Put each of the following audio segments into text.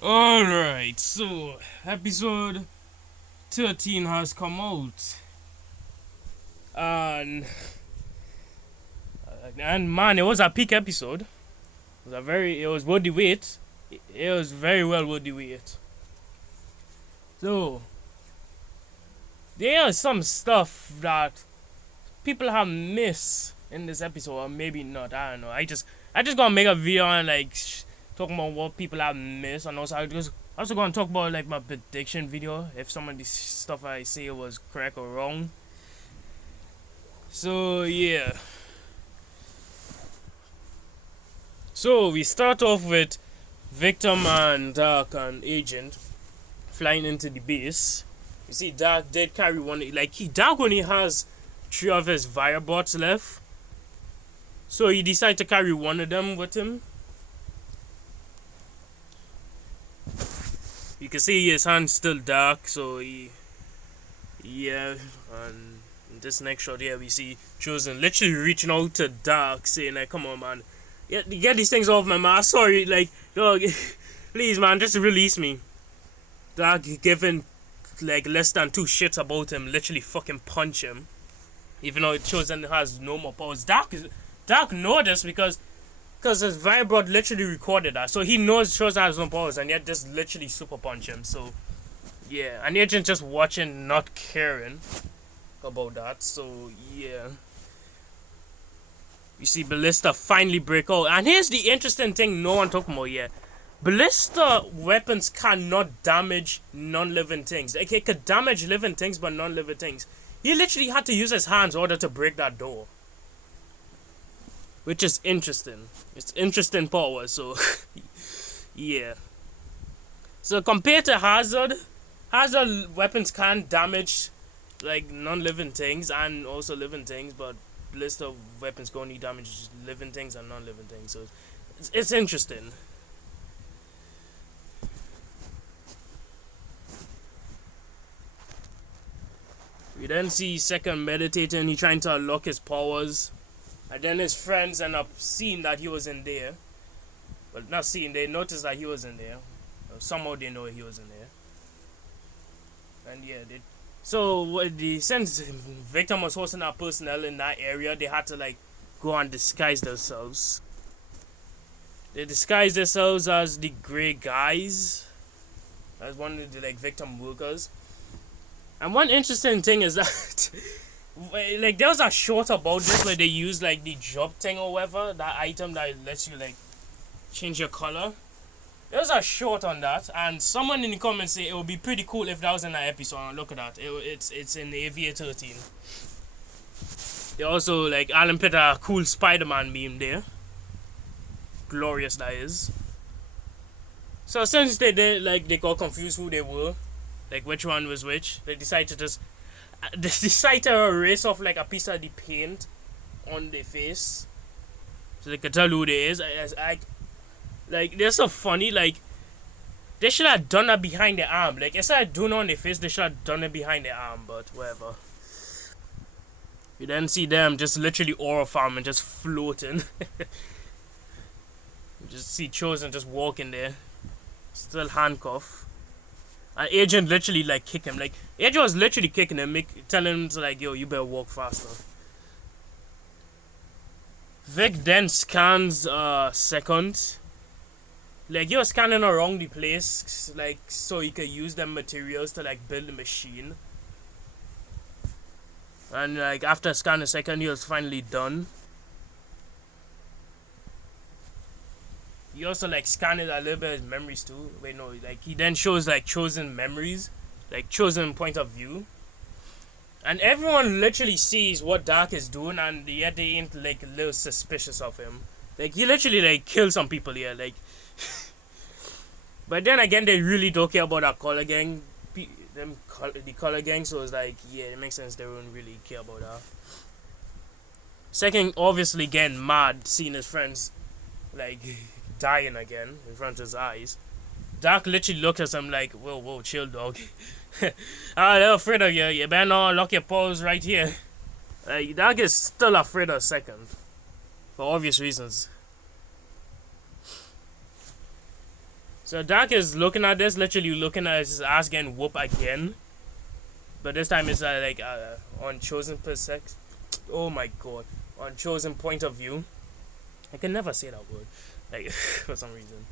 Alright, so episode 13 has come out. And and man, it was a peak episode. It was worth the wait. It was very well worth the wait. So there is some stuff that people have missed in this episode, or maybe not. I don't know. I just gonna make a video and like talking about what people have missed, and also gonna talk about like my prediction video if some of the stuff I say was correct or wrong. So yeah. So we start off with Victim and Dark and Agent flying into the base. You see, Dark did carry one. Dark only has 3 of his Virobots left. So he decided to carry one of them with him. You can see his hand's still dark, so yeah, and in this next shot here we see Chosen literally reaching out to Dark, saying like, come on man, get these things off my man, sorry, like, dog, please man, just release me. Dark giving like less than 2 shits about him, literally fucking punch him. Even though Chosen has no more powers. Dark know this because his Vibrat literally recorded that. So he knows Chosen has no powers, and yet just literally super punch him. So yeah, and Agent just watching, not caring about that. So yeah. You see Ballista finally break out. And here's the interesting thing no one talking about yet. Ballista weapons cannot damage non-living things. Like, it could damage living things, but non-living things. He literally had to use his hands in order to break that door. Which is interesting. It's interesting power, so yeah. So compared to Hazard weapons can damage like non-living things and also living things, but Ballista weapons can only damage living things and non-living things. So it's interesting. We then see Second meditating, he trying to unlock his powers. And then his friends end up seeing that he was in there. Well, not seeing, they noticed that he was in there. Somehow they know he was in there. And yeah, since Victim was hosting our personnel in that area, they had to like go and disguise themselves. They disguised themselves as the Grey Guys, as one of the like victim workers. And one interesting thing is that like there was a short about this where they use like the job thing or whatever, that item that lets you like change your color. There was a short on that, and someone in the comments say it would be pretty cool if that was in that episode. Look at that, it's in the AvA 13. They also like Alan put a cool Spider-Man meme there. Glorious that is. So since they got confused who they were, like which one was which, they decided to erase off like a piece of the paint on their face, so they could tell who they is. Like they're so funny. Like they should have done that behind their arm. Like instead of doing it on their face, they should have done it behind their arm. But whatever. You then see them just literally aura farming, just floating. You just see Chosen just walking there, still handcuffed. And Agent literally like kick him. Like Agent was literally kicking him, telling him to like, yo, you better walk faster. Vic then scans Second. Like he was scanning around the place, like so he could use them materials to like build the machine. And like after scanning Second, he was finally done. He also like scanned a little bit of his memories too. Wait, no, like he then shows like Chosen memories, like Chosen point of view. And everyone literally sees what Dark is doing, and yet they ain't like a little suspicious of him. Like he literally like killed some people here, like. But then again, they really don't care about that color gang, the color gang. So it's like, yeah, it makes sense they don't really care about that. Second, obviously getting mad seeing his friends like dying again in front of his eyes. Dark literally looked at him like, whoa, chill, dog. They're afraid of you. You better not lock your paws right here. Dark is still afraid of Second, for obvious reasons. So Dark is looking at this, literally looking at his ass getting whooped again. But this time it's on chosen perspective. Oh my god. On chosen point of view. I can never say that word. Like, for some reason.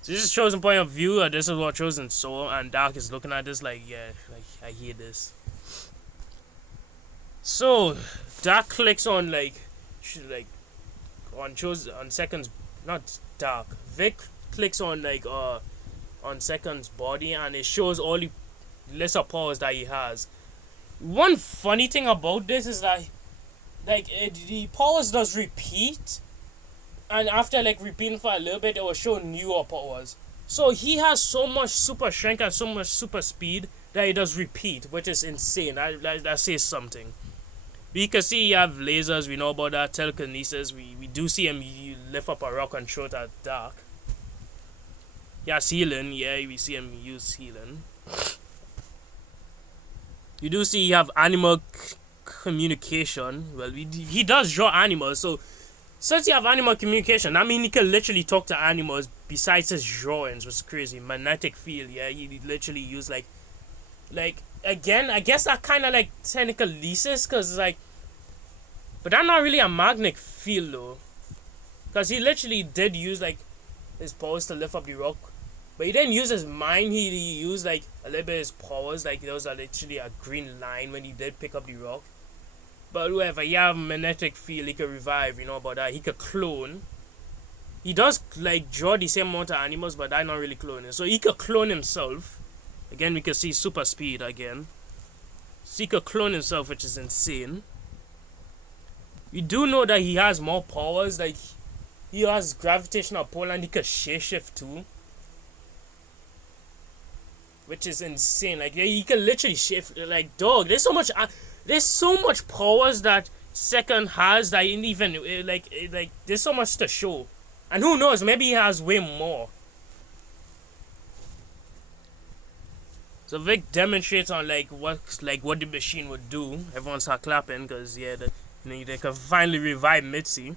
So this is chosen point of view, or this is what chosen saw, and Dark is looking at this like, yeah, like, I hear this. So, Dark clicks on, on Second's, not Dark. Vic clicks on, on Second's body, and it shows all the lesser powers that he has. One funny thing about this is that, the powers does repeat, and after repeating for a little bit, it will show newer powers. So he has so much super strength and so much super speed that he does repeat, which is insane. That says something. We can see he have lasers, we know about that, telekinesis. We do see him lift up a rock and throw it at Dark. He has healing, yeah, we see him use healing. You do see he have animal communication. Well, he does draw animals, so since he have animal communication, I mean he can literally talk to animals besides his drawings, which is crazy. Magnetic field, yeah, he literally use like again, I guess that kind of telekinesis, cause but that's not really a magnetic field though, cause he literally did use his powers to lift up the rock, but he didn't use his mind. He used a little bit of his powers, there was literally a green line when he did pick up the rock. But whoever, he have magnetic field, he could revive, you know about that. He could clone. He does draw the same amount of animals, but that's not really cloning. So he could clone himself. Again, we can see super speed again. So he could clone himself, which is insane. We do know that he has more powers, he has gravitational pull and he could shapeshift too. Which is insane. He can literally shift, dog, there's so much powers that Second has that even there's so much to show, and who knows, maybe he has way more. So Vic demonstrates on what the machine would do. Everyone start clapping because yeah, they can finally revive Mitzi.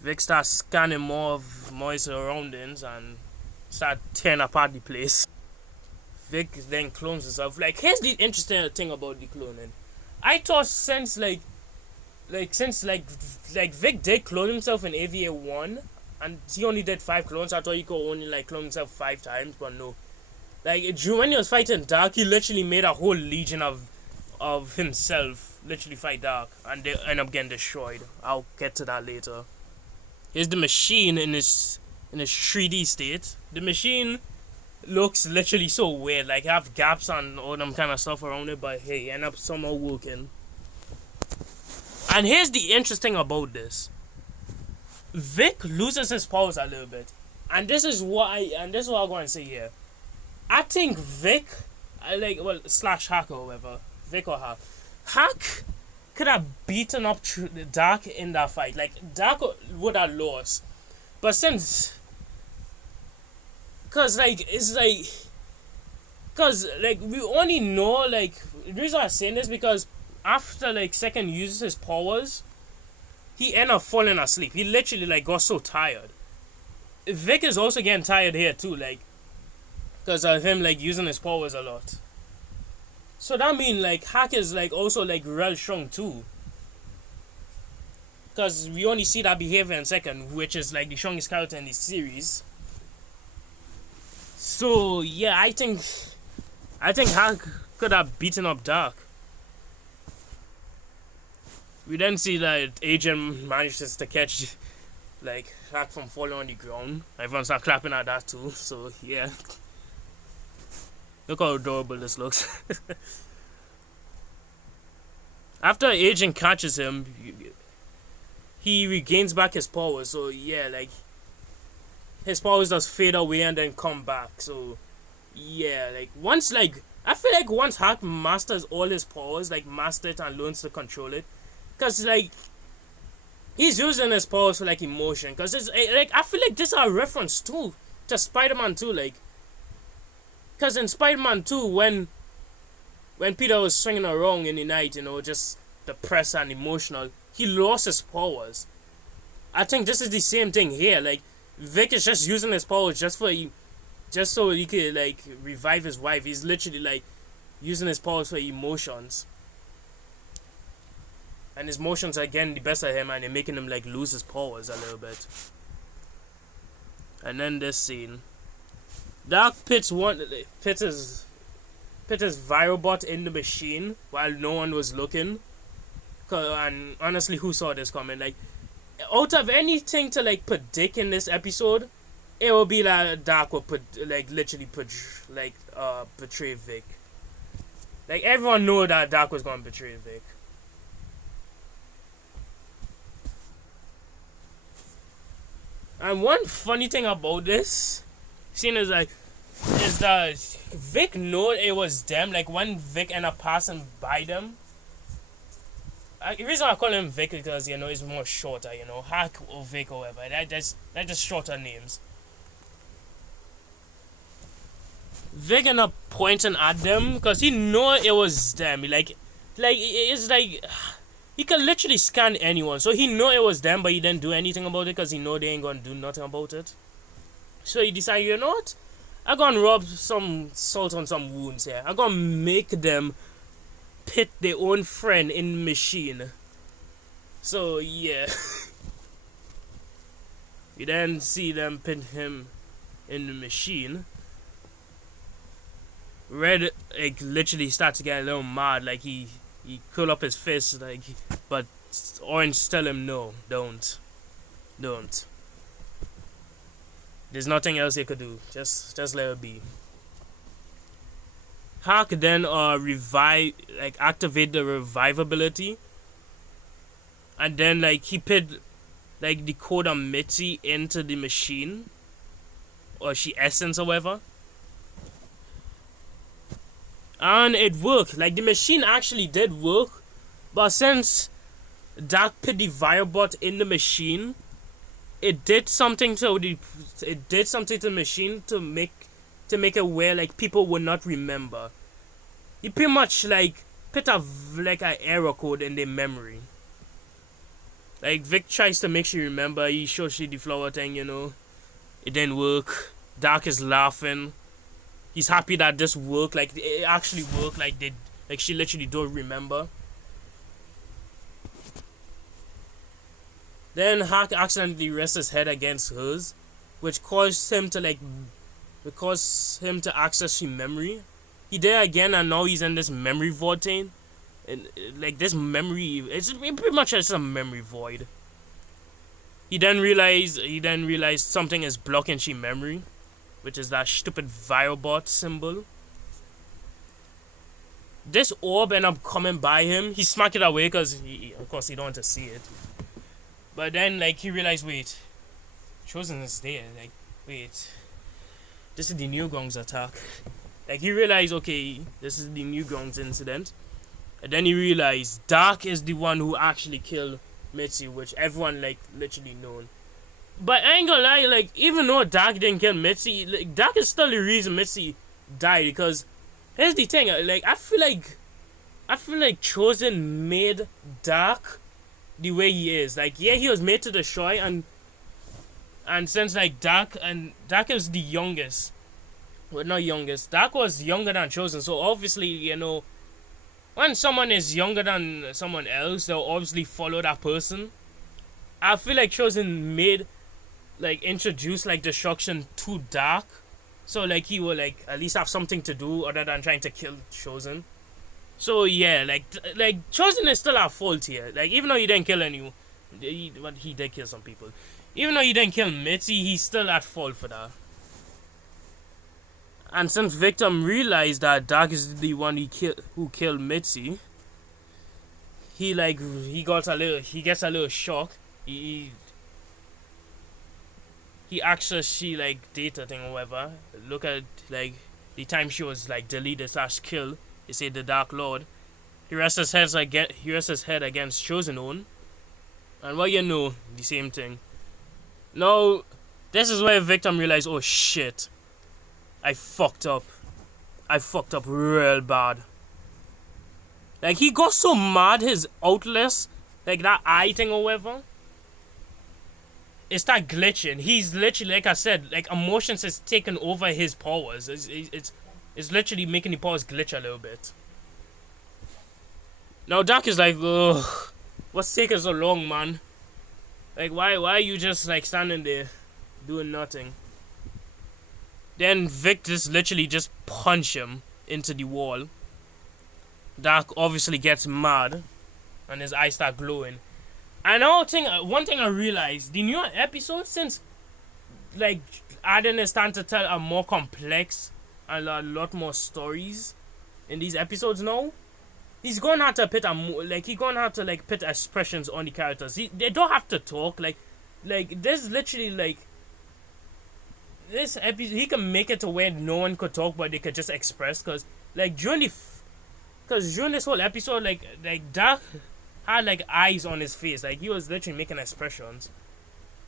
Vic starts scanning more of his surroundings and start tearing apart the place. Vic then clones himself. Here's the interesting thing about the cloning. I thought since Vic did clone himself in AvA 1 and he only did 5 clones, I thought he could only clone himself 5 times, but no. When he was fighting Dark, he literally made a whole legion of himself literally fight Dark, and they end up getting destroyed. I'll get to that later. Here's the machine in its 3D state. The machine looks literally so weird, have gaps and all them kind of stuff around it, but hey, end up somehow working. And here's the interesting about this. Vic loses his powers a little bit, and this is what I'm going to say here. I think Vic, slash Hack or whatever, Vic or Hack could have beaten up Dark in that fight. Dark would have lost, but since Cause we only know the reason I'm saying this because after Second uses his powers, he ended up falling asleep. He literally got so tired. Vic is also getting tired here too, because of him using his powers a lot. So that means Hack is also real strong too. Cause we only see that behavior in Second, which is the strongest character in the series. So yeah, I think Hack could have beaten up Dark. We then see that Agent manages to catch Hack from falling on the ground. Everyone start clapping at that too. So yeah, look how adorable this looks. After Agent catches him, he regains back his powers. So yeah, his powers just fade away and then come back. So yeah, once I feel once Hack masters all his powers, master it and learns to control it, cause he's using his powers for emotion. Cause it's I feel this is a reference too to Spider-Man 2, cause in Spider-Man 2 when Peter was swinging around in the night, just depressed and emotional, he lost his powers. I think this is the same thing here. Vic is just using his powers just so he could like revive his wife. He's literally like using his powers for emotions. And his emotions are getting the best of him, and they're making him like lose his powers a little bit. And then this scene, Doc puts his Virobot in the machine while no one was looking. And honestly, who saw this coming? Like, out of anything to like predict in this episode, it will be like Doc will betray Vic. Like, everyone knew that Doc was gonna betray Vic. And one funny thing about this scene is that Vic knew it was them. Like, when Vic ended up passing by them, the reason I call him Vic is because, he's more shorter, Hack or Vic or whatever. That's just shorter names. Vic ended up pointing at them because he knew it was them. It's like he could literally scan anyone. So he knew it was them, but he didn't do anything about it because he know they ain't gonna do nothing about it. So he decided, you know what? I'm gonna rub some salt on some wounds here. I'm gonna make them pit their own friend in the machine. So yeah. You then see them pit him in the machine. Red literally starts to get a little mad, like he curl up his fist, but Orange tell him no, don't. There's nothing else he could do. Just let it be. Hack then activate the revive ability, and then he put the code on Mitzi into the machine, or she essence or whatever. And it worked. Like, the machine actually did work, but since Doc put the Virobot in the machine, it did something to the machine to make it where people would not remember. He pretty much put an error code in their memory. Vic tries to make sure you remember. He shows you the flower thing, it didn't work. Doc is laughing. He's happy that this worked, it actually worked, she literally don't remember. Then Hack accidentally rests his head against hers, which caused him to access his memory. He did it again, and now he's in this memory vortex. And this memory, it's pretty much just a memory void. He then realized something is blocking his memory, which is that stupid Virobot symbol. This orb ended up coming by him. He smacked it away because, of course, he don't want to see it. But then, he realized, wait, Chosen is there. Wait, this is the Newgong's attack. He realized, okay, this is the Newgong's incident. And then he realized Dark is the one who actually killed Mitzi, which everyone, literally known. But I ain't gonna lie, even though Dark didn't kill Mitzi, Dark is still the reason Mitzi died, because here's the thing, I feel like Chosen made Dark the way he is. Yeah, he was made to destroy, and since Dark is the youngest. Well, not youngest. Dark was younger than Chosen, so obviously, when someone is younger than someone else, they'll obviously follow that person. I feel like Chosen made introduce destruction to Dark, so he will at least have something to do other than trying to kill Chosen. So yeah, Chosen is still at fault here. Even though he didn't kill anyone, but he did kill some people. Even though he didn't kill Mitzi, he's still at fault for that. And since Victim realized that Dark is the one who killed Mitzi, he gets a little shocked. He access she data thing or whatever. Look at the time she was deleted / killed. They say the Dark Lord. He rests his head against Chosen Own. And what the same thing. Now, this is where Victim realized, oh shit, I fucked up real bad. He got so mad his outless, that eye thing or whatever. it start glitching. He's literally, like I said, like emotions is taking over his powers. It's literally making the powers glitch a little bit. Now Doc is like, ugh, what's taking so long, man? Like, why are you just like standing there doing nothing? Then Vic just literally just punch him into the wall. Doc obviously gets mad, and his eyes start glowing. And one thing I realized, the new episode, since like Aden is starting to tell a more complex and a lot more stories in these episodes now, he's gonna have to put expressions on the characters. They don't have to talk. Like there's literally like this episode, he can make it to where no one could talk, but they could just express. Cause like during this whole episode, like Doc had like eyes on his face, like he was literally making expressions.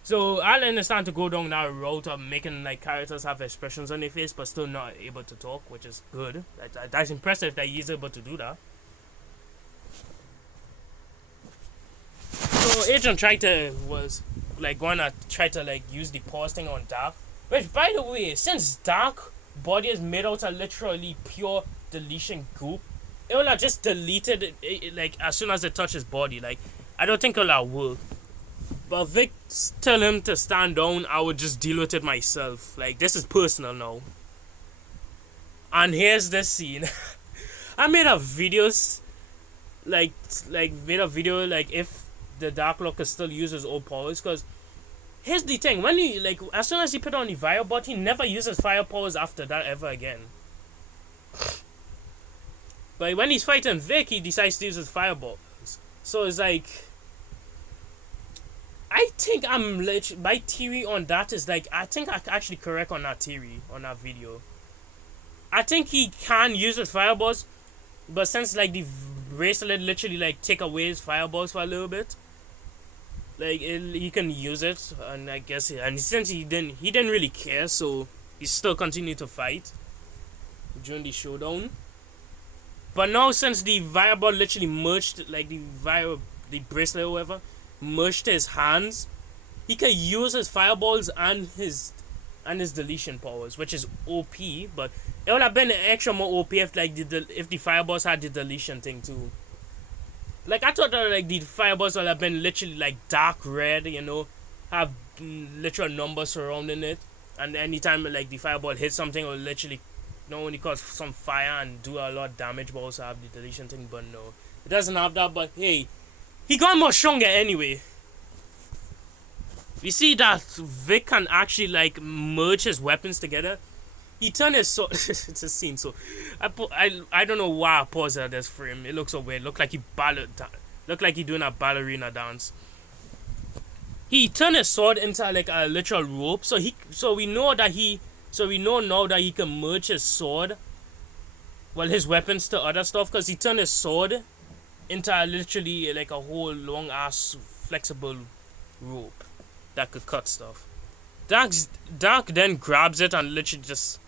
So I understand to go down that route of making like characters have expressions on their face, but still not able to talk, which is good. That's impressive that he's able to do that. So Agent was like gonna try to like use the pause thing on Dark. Which, by the way, since Dark body is made out of literally pure deletion goop, it will have just deleted it, like as soon as it touches body. Like I don't think it'll have work. But Vic tell him to stand down. I would just deal with it myself. Like this is personal now. And here's the scene. I made a video like if the Dark Lord could still use his old powers, because here's the thing, when he like as soon as he put on the Fire Bot, he never uses fire powers after that ever again. But when he's fighting Vic, he decides to use his fireballs. So it's like, I think my theory on that is like, I think I'm actually correct on that theory on that video. I think he can use his fireballs, but since like the bracelet literally like take away his fireballs for a little bit, like he can use it, and I guess since he didn't really care, so he still continued to fight during the showdown. But now since the fireball literally merged, like the bracelet or whatever merged his hands, he can use his fireballs and his deletion powers, which is OP. But it would have been extra more OP if like if the fireballs had the deletion thing too. Like I thought that like the fireballs would have been literally like dark red, have literal numbers surrounding it, and anytime like the fireball hits something, it will literally not only cause some fire and do a lot of damage, but also have the deletion thing. But no, it doesn't have that. But hey, he got more stronger anyway. We see that Vic can actually like merge his weapons together. He turned his sword. It's a scene, so I don't know why I paused at this frame. It looks so weird. Look like he doing a ballerina dance. He turned his sword into like a literal rope. So we know now that he can merge his sword, his weapons to other stuff, because he turned his sword into literally like a whole long ass flexible rope that could cut stuff. Dark then grabs it and literally just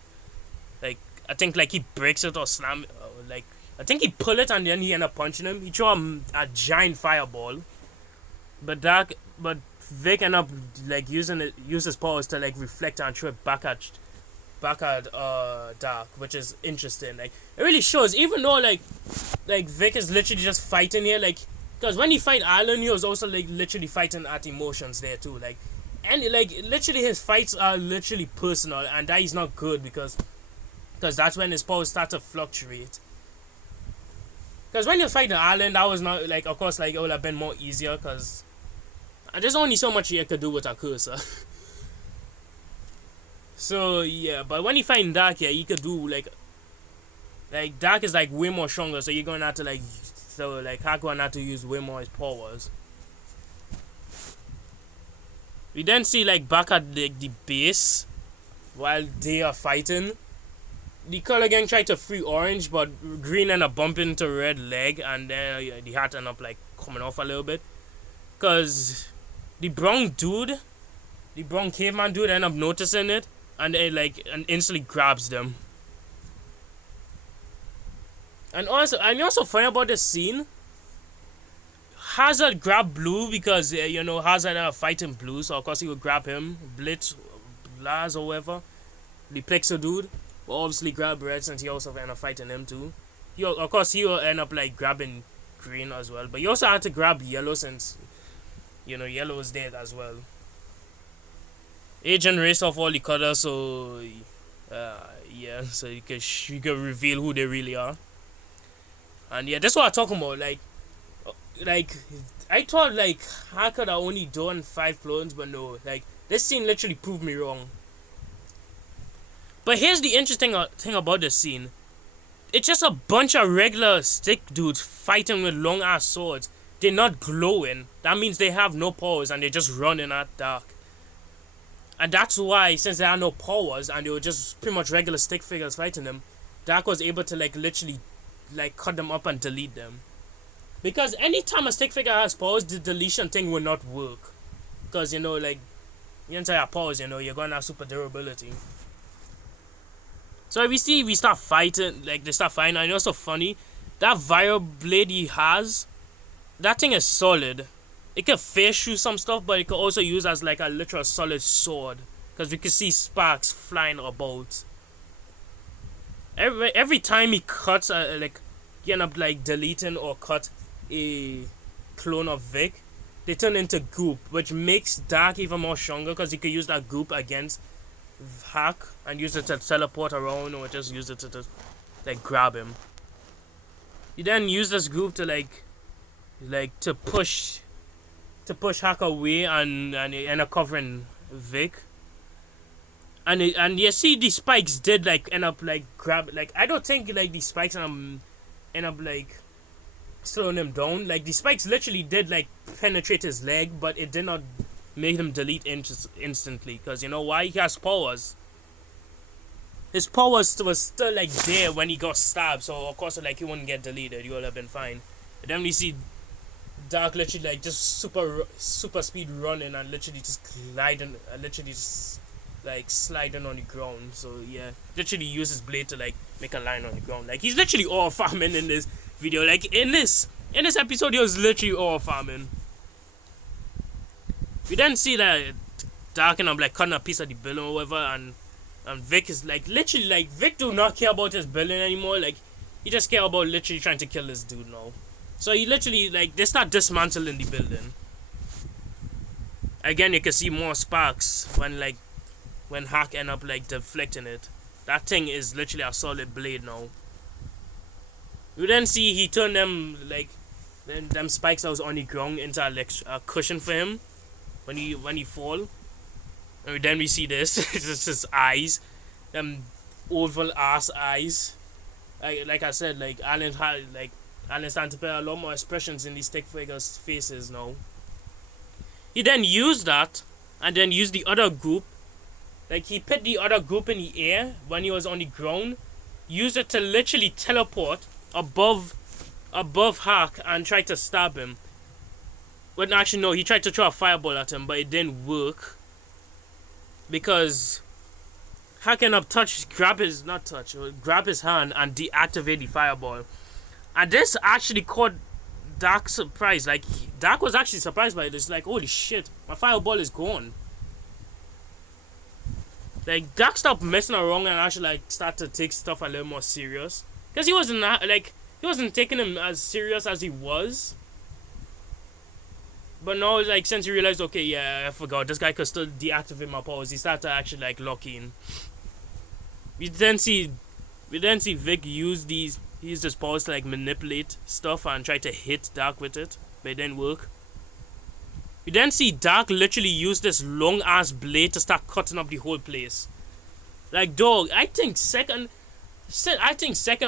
like, I think like he breaks it or slam it, or like I think he pull it and then he end up punching him. He throw a giant fireball, but Vic end up like use his powers to like reflect and throw it back at Dark, which is interesting. Like it really shows, even though like Vic is literally just fighting here, like, because when he fight Alan, he was also like literally fighting at emotions there too, like, and like literally his fights are literally personal, and that is not good because that's when his powers start to fluctuate. Because when you're fighting Alan, that was not like, of course, like it would have been more easier because there's only so much you could do with a cursor. So yeah, but when you find Dark, yeah, you could do like Dark is like way more stronger, so you're gonna have to Hack gonna have to use way more his powers. We then see like back at the base while they are fighting. The color gang tried to free Orange, but Green ended up bumping into Red leg, and then the hat ended up like coming off a little bit. Cause the brown caveman dude ended up noticing it, and instantly grabs them. And also funny about this scene, Hazard grabbed Blue because Hazard had a fight in Blue, so of course he would grab him, Blitz, Laz or whatever, the Plexo dude. Will obviously grab Red since he also end up fighting him too. Of course he will end up like grabbing Green as well, but he also had to grab Yellow since Yellow was dead as well. Agent race off all the colors, so so you can reveal who they really are. And yeah, that's what I'm talking about. Like I thought like how could I only done 5 clones, but no, like this scene literally proved me wrong. But here's the interesting thing about this scene. It's just a bunch of regular stick dudes fighting with long ass swords. They're not glowing. That means they have no powers and they're just running at dark. And that's why, since they had no powers and they were just pretty much regular stick figures fighting them, Dark was able to like literally like cut them up and delete them. Because anytime a stick figure has powers, the deletion thing will not work. Because like the entire powers, you're gonna have super durability. So we start fighting, like they start fighting, and it's so funny. That Vire blade he has, that thing is solid. It can face through some stuff, but it can also use as like a literal solid sword. Because we can see sparks flying about. Every time he cuts, he end up like deleting or cut a clone of Vic, they turn into goop, which makes Dark even more stronger because he could use that goop against Hack and use it to teleport around or just use it to like grab him. You then use this goop to to push Hack away and end up covering Vic. And you see the spikes did like end up like grab, like I don't think like the spikes end up like slowing him down. Like the spikes literally did like penetrate his leg, but it did not make him delete instantly. Because you know why? He has powers. His powers was still like there when he got stabbed, so of course like he wouldn't get deleted. You would have been fine. And then we see Dark literally like just super speed running and literally just gliding, like sliding on the ground. So yeah, literally use his blade to like make a line on the ground. Like he's literally all farming in this video. Like in this episode, he was literally all farming. We then see that Dark and I'm like cutting a piece of the building or whatever, and Vic is like literally like Vic do not care about his building anymore. Like he just care about literally trying to kill this dude now. So he literally like they start dismantling the building. Again, you can see more sparks when Hack end up like deflecting it. That thing is literally a solid blade now. You then see he turned them them spikes that was on the ground into a cushion for him when he fall. And then we see this. It's just his eyes, them oval ass eyes. Like I said, Alan's starting to put a lot more expressions in these stick figures' faces now. He then used that and then used the other group. Like he put the other group in the air when he was on the ground, used it to literally teleport above Hack and try to stab him. But actually no, he tried to throw a fireball at him, but it didn't work. Because Hack ended up grab his hand and deactivate the fireball. And this actually caught Dark's surprise. Like Dark was actually surprised by this. Like, holy shit, my fireball is gone. Like Dark stopped messing around and actually like start to take stuff a little more serious. Because he wasn't taking him as serious as he was. But now like since he realized, okay, yeah, I forgot, this guy could still deactivate my powers, he started to actually like lock in. We then see Vic use his powers to like manipulate stuff and try to hit Dark with it, but it didn't work. We then see Dark literally use this long ass blade to start cutting up the whole place. Like dog, I think second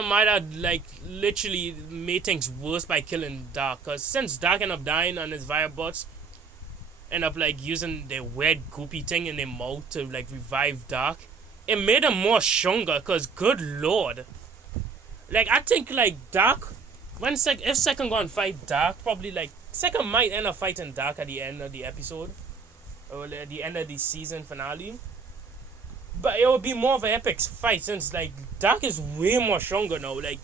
might have like literally made things worse by killing Dark, cause since Dark ended up dying and his Virebots end up like using the weird goopy thing in their mouth to like revive Dark, it made him more stronger. Cause good lord, like I think like Dark, if Second go and fight Dark, probably like Second might end up fighting Dark at the end of the episode or at the end of the season finale. But it will be more of an epic fight since like Dark is way more stronger now. Like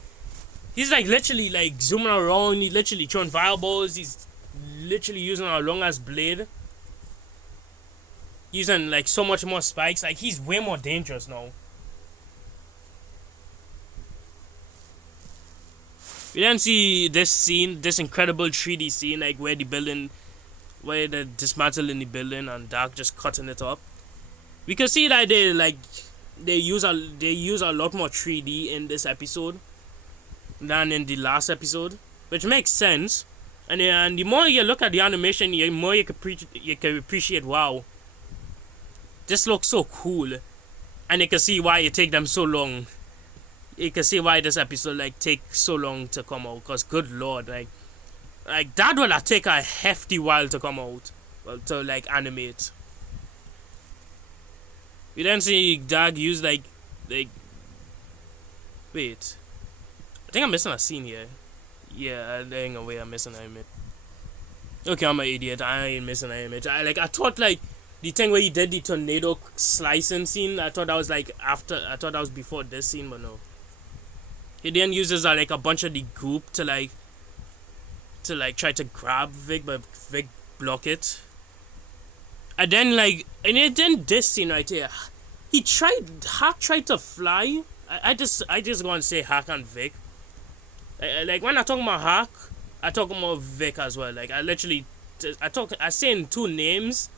he's like literally like zooming around, he's literally throwing fireballs, he's literally using a long ass blade, using like so much more spikes. Like he's way more dangerous now. We then see this scene, this incredible 3D scene, like where they're dismantling the building and Dark just cutting it up. We can see that they use a lot more 3D in this episode than in the last episode, which makes sense. And the more you look at the animation, the more you can appreciate, wow, this looks so cool, and you can see why it take them so long. You can see why this episode like take so long to come out. Cause good lord, like that would have take a hefty while to come out, well, to like animate. We then see Dag use like wait, I think I'm missing a scene here. Yeah, there ain't no way I'm missing an image. Okay, I'm an idiot. I ain't missing an image. I thought like the thing where he did the tornado slicing scene. I thought that was like after. I thought that was before this scene, but no. He then uses like a bunch of the goop to try to grab Vic, but Vic block it. And then this scene right here, Hack tried to fly. I just gonna say Hack and Vic. Like when I talk about Hack, I talk about Vic as well. Like I say in two names.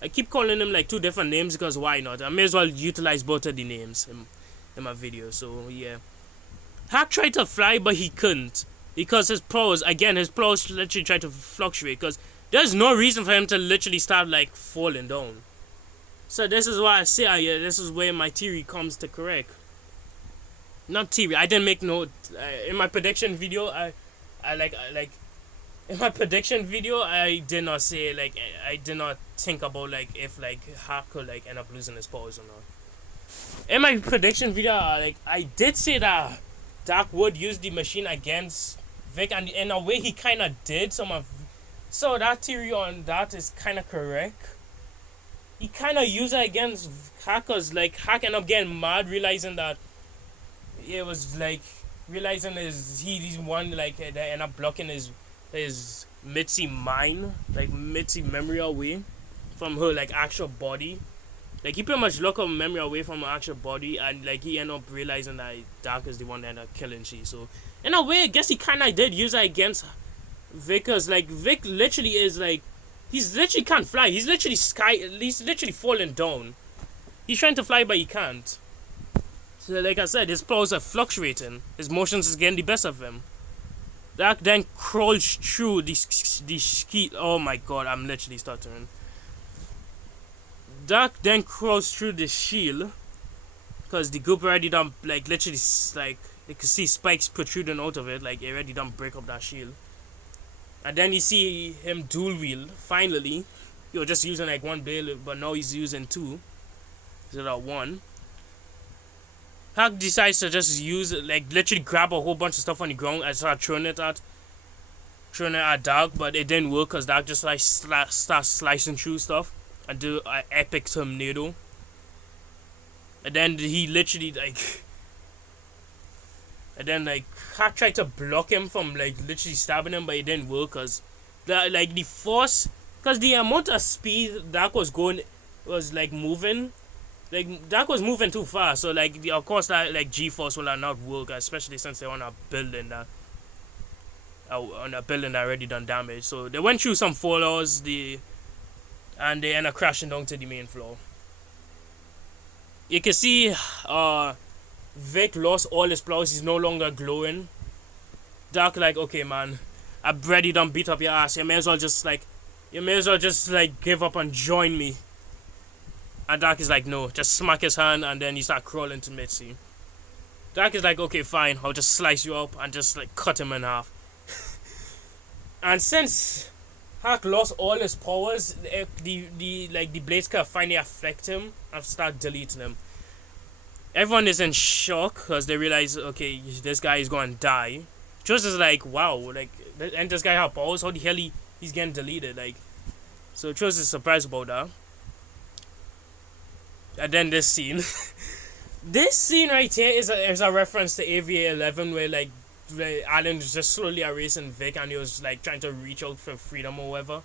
I keep calling them like two different names because why not? I may as well utilize both of the names in my video. So yeah. Hack tried to fly, but he couldn't because his pros literally tried to fluctuate. Because there's no reason for him to literally start like falling down. So this is why I say this is where my theory comes to correct. Not theory. I didn't make note in my prediction video. In my prediction video, I did not say like I did not think about like if like Hack could like end up losing his powers or not. In my prediction video, I did say that Dark would use the machine against Vic, and in a way he kind of did so that theory on that is kind of correct. He kind of used it against Hack because like Hack ended up getting mad, realizing that it was like realizing he's one like that ended up blocking his Mitzi mind, like Mitzi memory away from her like actual body. Like he pretty much locked her memory away from her actual body, and like he ended up realizing that Dark is the one that ended up killing she. So in a way, I guess he kind of did use it against Vic, cause like Vic literally is like he's literally can't fly. He's literally falling down. He's trying to fly, but he can't. So like I said, his powers are fluctuating. His motions is getting the best of him. Dark then crawls through the ski. Oh my god, I'm literally stuttering. Dark then crawls through the shield because the goop already done like literally like you can see spikes protruding out of it, like it already done break up that shield. And then you see him dual wield. Finally, he was just using like one blade, but now he's using two instead of one. Hack decides to just use like literally grab a whole bunch of stuff on the ground and start throwing it at Dark, but it didn't work because Dark just like starts slicing through stuff and do an epic tornado. And then he literally Hack tried to block him from like literally stabbing him, but it didn't work because the force, because the amount of speed Dark was going was like moving. Like Dark was moving too fast, so like of course that like G-force will not work, especially since they're on a building that already done damage. So they went through some floors, and they end up crashing down to the main floor. You can see Vic lost all his powers. He's no longer glowing. Dark like, okay man, I've already done beat up your ass. You may as well just give up and join me. And Dark is like, no, just smack his hand, and then he start crawling to Mitzi. Dark is like, okay, fine, I'll just slice you up and just like cut him in half. And since Hack lost all his powers, the blades can finally affect him and start deleting him. Everyone is in shock because they realize, okay, this guy is going to die. Just is like, wow, like, and this guy have powers, how the hell he's getting deleted, like. So Trust is surprised about that. And then this scene. This scene right here is a reference to AvA 11 where like Alan was just slowly erasing Vic, and he was like trying to reach out for freedom or whatever.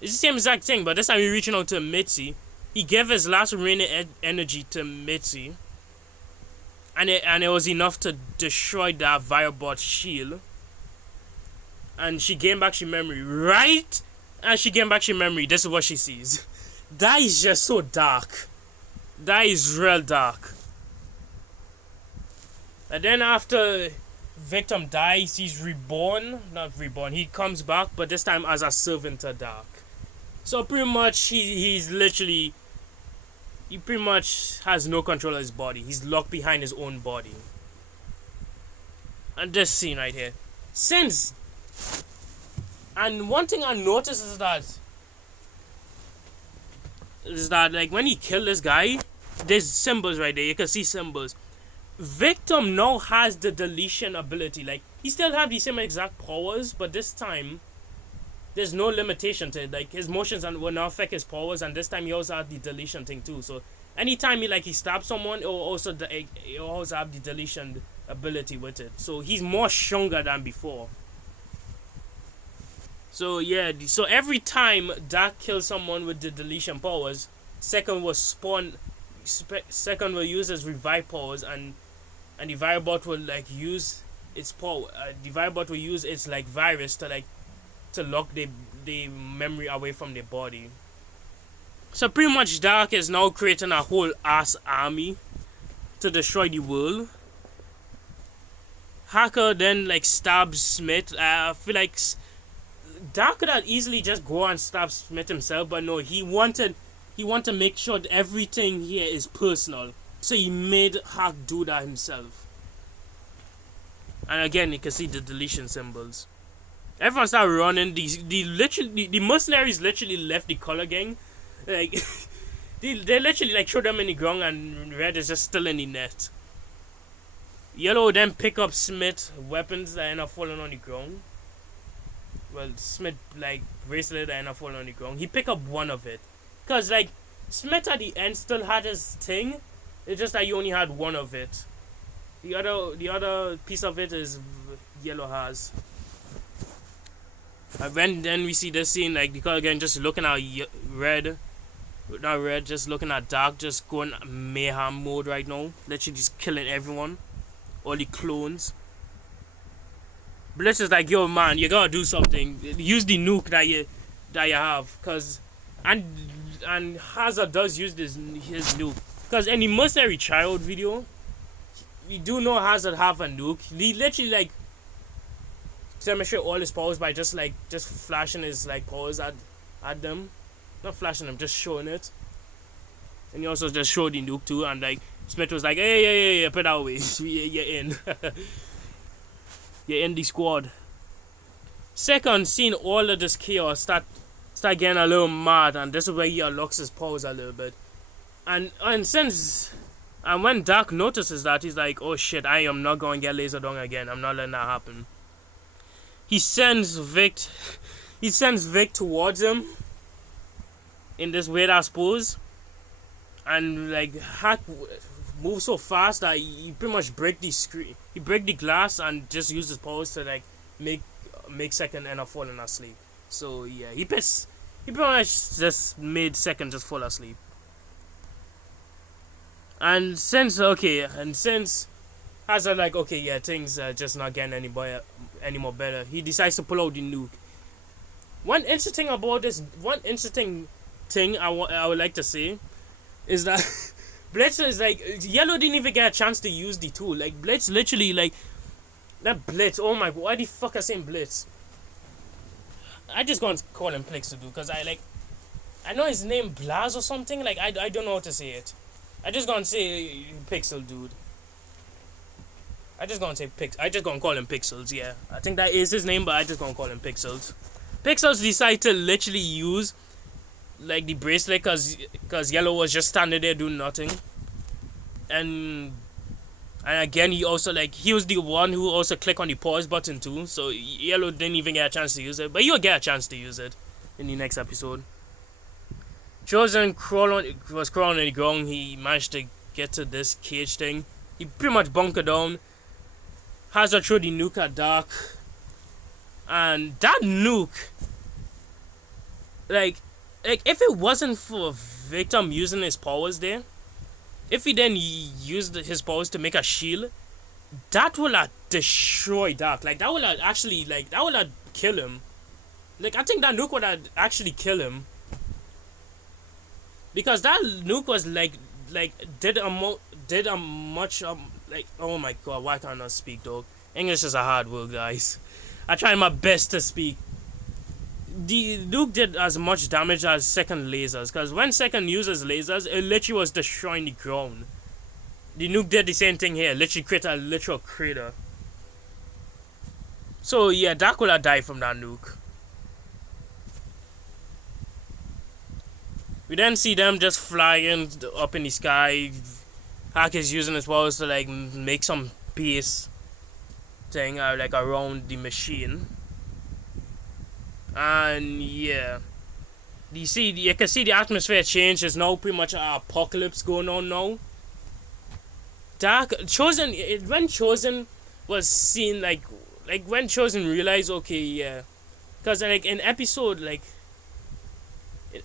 It's the same exact thing, but this time he's reaching out to Mitzi. He gave his last remaining energy to Mitzi, and it was enough to destroy that Virebot shield. And she gained back her memory. Right as she gained back her memory, this is what she sees. That is just so dark. That is real dark. And then after Victim dies, he's reborn. Not reborn. He comes back, but this time as a servant to Dark. So pretty much he's literally, he pretty much has no control of his body. He's locked behind his own body. And this scene right here. And one thing I noticed is that like when he killed this guy, there's symbols right there. You can see symbols. Victim now has the deletion ability. Like he still have the same exact powers, but this time there's no limitation to it. Like his motions will not affect his powers, and this time he also has the deletion thing too. So anytime he stabs someone, he also have the deletion ability with it. So he's more stronger than before. So yeah, so every time Dark kills someone with the deletion powers, second will use his revive powers, and the Virebot will like use its power. The Virebot will use its like virus to lock the memory away from their body. So pretty much Dark is now creating a whole ass army to destroy the world. Hacker then like stabs Smith. I feel like Dark could have easily just go and stab Smith himself, but no, he wanted to make sure that everything here is personal. So he made Hack do that himself. And again, you can see the deletion symbols. Everyone started running. The mercenaries literally left the color gang. Like they literally like throw them in the ground, and Red is just still in the net. Yellow then pick up Smith weapons that end up falling on the ground. Well, Smith like bracelet that end up falling on the ground. He pick up one of it, cause like Smith at the end still had his thing. It's just that you only had one of it. The other piece of it is Yellow has. And then we see this scene, like the color again just looking at just looking at Dark, just going mayhem mode right now. Literally just killing everyone. All the clones. Blitz is like, yo man, you gotta do something. Use the nuke that you have, cause and Hazard does use his nuke. Cause in the Mercenary Child video, we do know Hazard have a nuke. He literally like demonstrate all his powers by just flashing his like powers at them. Not flashing them, just showing it. And he also just showed the nuke too, and like Smith was like, hey, put that away. You're in. You're in the squad. Second, seeing all of this chaos start getting a little mad, and this is where he unlocks his powers a little bit. And when Dark notices that, he's like, oh shit, I am not going to get lasered on again. I'm not letting that happen. He sends Vic towards him in this weird ass pose, and like Hack moves so fast that he pretty much break the screen. He break the glass and just use his powers to like make Second end up falling asleep. So yeah, he pretty much just made Second just fall asleep. And since Hazard like, okay, yeah, things are just not getting any more better, he decides to pull out the nuke. One interesting thing I would like to say is that Blitz is like, Yellow didn't even get a chance to use the tool. Like Blitz literally like that Blitz. Oh my god, why the fuck I saying Blitz? I just gonna call him Pixel dude, because I know his name Blaz or something. Like I don't know how to say it. I just gonna say Pixel dude. I just gonna call him Pixels. Yeah, I think that is his name, but I just gonna call him Pixels. Pixels decided to literally use like the bracelet because Yellow was just standing there doing nothing, and again he also like he was the one who also clicked on the pause button too, so Yellow didn't even get a chance to use it, but you'll get a chance to use it in the next episode. Chosen was crawling on the ground. He managed to get to this cage thing. He pretty much bunkered down. has her throw the nuke at Dark. And that nuke, like if it wasn't for Victim using his powers there, if he then used his powers to make a shield, that would have destroyed Dark. Like that would have actually, like that would have killed him. Like I think that nuke would have actually killed him, because that nuke was did a much like, oh my god, why can't I speak, dog? English is a hard word, guys. I try my best to speak. The nuke did as much damage as Second lasers, because when Second uses lasers, it literally was destroying the ground. The nuke did the same thing here, literally created a literal crater. So yeah, Dark will have died from that nuke. We then see them just flying up in the sky. Hack is using his powers to like make some base thing like around the machine. And yeah, you can see the atmosphere change. There's now pretty much an apocalypse going on now. Dark Chosen, when Chosen was seen, like when Chosen realized, okay, yeah, because like in episode, like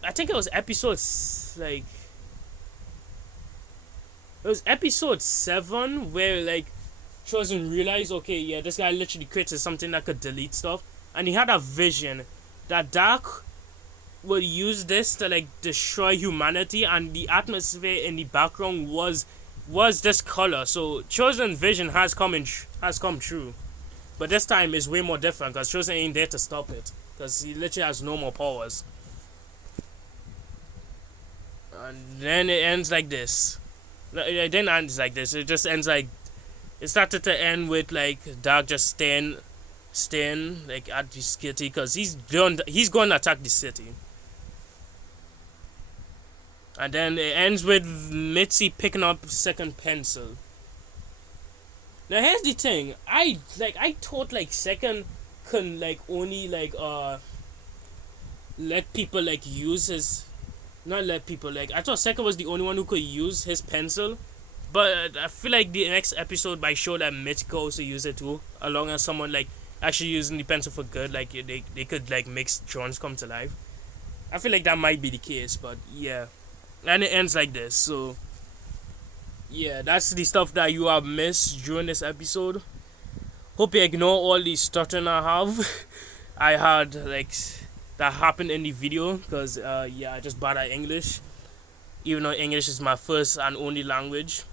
I think it was like it was episode 7 where like Chosen realized, okay, yeah, this guy literally created something that could delete stuff, and he had a vision that Dark would use this to like destroy humanity, and the atmosphere in the background was this color. So Chosen's vision has come true, but this time is way more different because Chosen ain't there to stop it, because he literally has no more powers. And then it ends like this. It didn't end like this. It just ends like, it started to end with like Dark just staying like at the city, because he's going to attack the city. And then it ends with Mitzi picking up Second pencil. Now here's the thing. I thought like Second can like only like let people like use his, not let people, like I thought Second was the only one who could use his pencil. But I feel like the next episode might show that Mitzi could also use it too, along as someone like actually using the pencil for good. Like they could like make drones come to life. I feel like that might be the case, but yeah. And it ends like this. So yeah, that's the stuff that you have missed during this episode. Hope you ignore all the stuttering I have. I had like that happened in the video, because yeah, I just bad at English, even though English is my first and only language.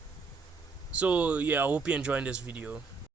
So yeah, I hope you're enjoying this video.